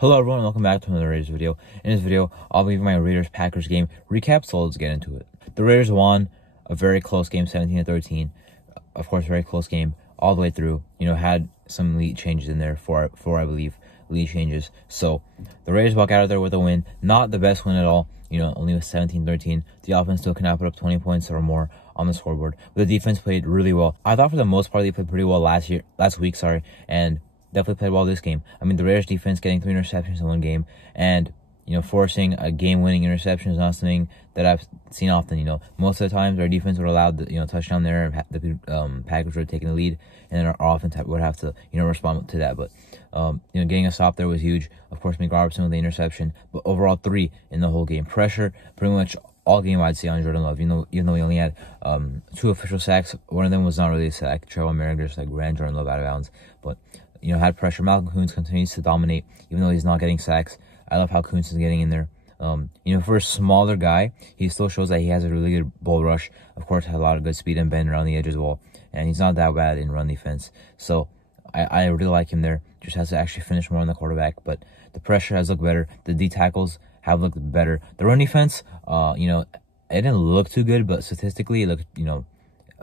Hello everyone, welcome back to another Raiders video. In this video, I'll be giving my Raiders-Packers game recap, so let's get into it. The Raiders won a very close game, 17-13. Of course, very close game all the way through. Had some lead changes in there, four I believe, lead changes. So, the Raiders walk out of there with a win. Not the best win at all, only with 17-13. The offense still cannot put up 20 points or more on the scoreboard. But the defense played really well. I thought for the most part they played pretty well last week, and definitely played well this game. I mean, the Raiders defense getting 3 interceptions in one game and, forcing a game-winning interception is not something that I've seen often. Most of the times our defense would allow the, touchdown there, and the Packers would have taken the lead, and then our offense would have to, respond to that. But, getting a stop there was huge. Of course, McRobertson with the interception, but overall 3 in the whole game. Pressure, pretty much all game I'd say on Jordan Love, even though he only had 2 official sacks. One of them was not really a sack. Trevor Merrick just ran Jordan Love out of bounds, but had pressure. Malcolm Koonce continues to dominate, even though he's not getting sacks. I love how Koonce is getting in there. For a smaller guy, he still shows that he has a really good ball rush. Of course, has a lot of good speed and bend around the edge as well. And he's not that bad in run defense. So, I really like him there. Just has to actually finish more on the quarterback. But the pressure has looked better. The D tackles have looked better. The run defense, it didn't look too good, but statistically, it looked,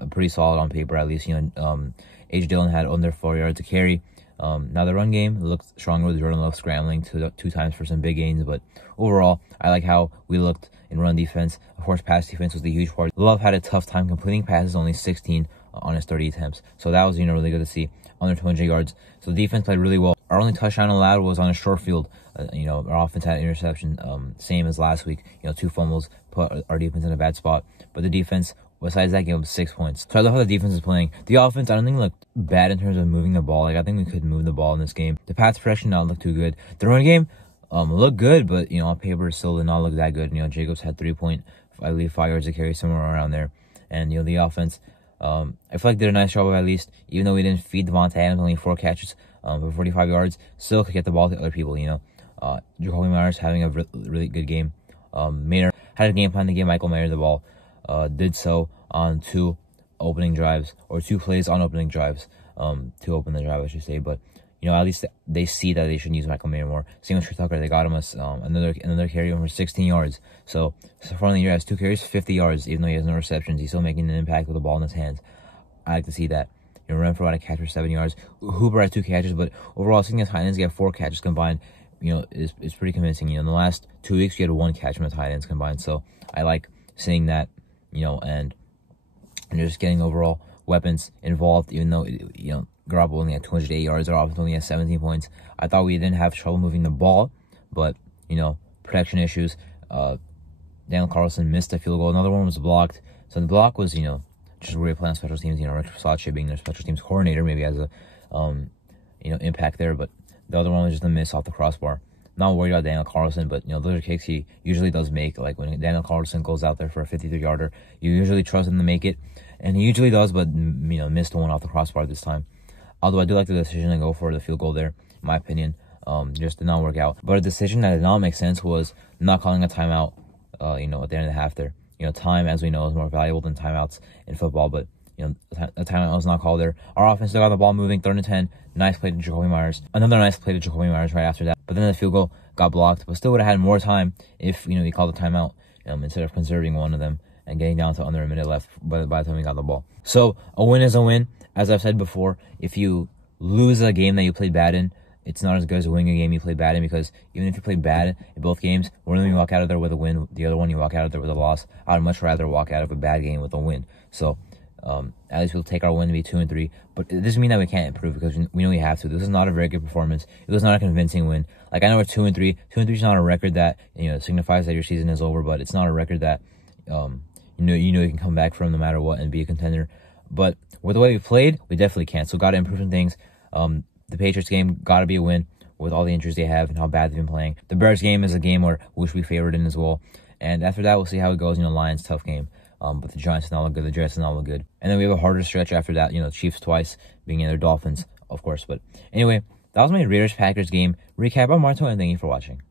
pretty solid on paper at least. H. Dillon had under 4 yards to carry. Now the run game looked stronger with Jordan Love scrambling two times for some big gains, but overall, I like how we looked in run defense. Of course, pass defense was the huge part. Love had a tough time completing passes, only 16 on his 30 attempts, so that was really good to see. Under 200 yards, so the defense played really well. Our only touchdown allowed was on a short field. Our offense had an interception, same as last week. 2 fumbles put our defense in a bad spot, but the defense, besides that, gave up 6 points. So I love how the defense is playing. The offense, I don't think looked bad in terms of moving the ball. I think we could move the ball in this game. The pass protection not look too good. The run game looked good, but on paper it still did not look that good. Jacobs had 5 yards to carry, somewhere around there. And the offense, I feel like did a nice job of, at least, even though we didn't feed Devontae Adams, only 4 catches for 45 yards, still could get the ball to other people. Jacoby Myers having a really good game. Mayer had a game plan to give Michael Mayer the ball. Did so on 2 opening drives, or 2 plays on opening drives, to open the drive, I should say. But at least they see that they should use Michael Mayer more. Same with Trey Tucker, they got him another carry for 16 yards. So far in the year, has 2 carries, 50 yards. Even though he has no receptions, he's still making an impact with the ball in his hands. I like to see that. Renfrow had a catch for 7 yards. Hooper had 2 catches, but overall, seeing the Titans get 4 catches combined, is pretty convincing. In the last 2 weeks, we had 1 catch from the Titans combined. So I like seeing that. And just getting overall weapons involved, even though, Garoppolo only had 208 yards, our offense only had 17 points. I thought we didn't have trouble moving the ball, but, protection issues. Daniel Carlson missed a field goal. Another one was blocked. So the block was, just where we play on special teams, Rick Versace being their special teams coordinator maybe has a, impact there, but the other one was just a miss off the crossbar. Not worried about Daniel Carlson, but those are kicks he usually does make. Like when Daniel Carlson goes out there for a 53-yarder, you usually trust him to make it, and he usually does. But missed one off the crossbar this time. Although I do like the decision to go for the field goal there, in my opinion, just did not work out. But a decision that did not make sense was not calling a timeout. At the end of the half there. Time, as we know, is more valuable than timeouts in football, but a timeout was not called there. Our offense still got the ball moving, 3rd and 10. Nice play to Jacoby Myers. Another nice play to Jacoby Myers right after that. But then the field goal got blocked, but still would have had more time if, we called the timeout instead of conserving one of them and getting down to under a minute left by the time we got the ball. So, a win is a win. As I've said before, if you lose a game that you played bad in, it's not as good as winning a game you played bad in, because even if you played bad in both games, one of them you walk out of there with a win, the other one you walk out of there with a loss. I would much rather walk out of a bad game with a win. So, at least we'll take our win to be 2-3, but it doesn't mean that we can't improve, because we know we have to. This is not a very good performance. It was not a convincing win. Like, I know we're 2-3. 2-3 is not a record that signifies that your season is over, but it's not a record that you can come back from no matter what and be a contender. But with the way we played, we definitely can. So got to improve some things. The Patriots game got to be a win with all the injuries they have and how bad they've been playing. The Bears game is a game where we should be favored in as well. And after that, we'll see how it goes. Lions, tough game. But the Giants did not look good. The Jets did not look good. And then we have a harder stretch after that. The Chiefs twice, being in their Dolphins, of course. But anyway, that was my Raiders-Packers game recap. I'm Marto, and thank you for watching.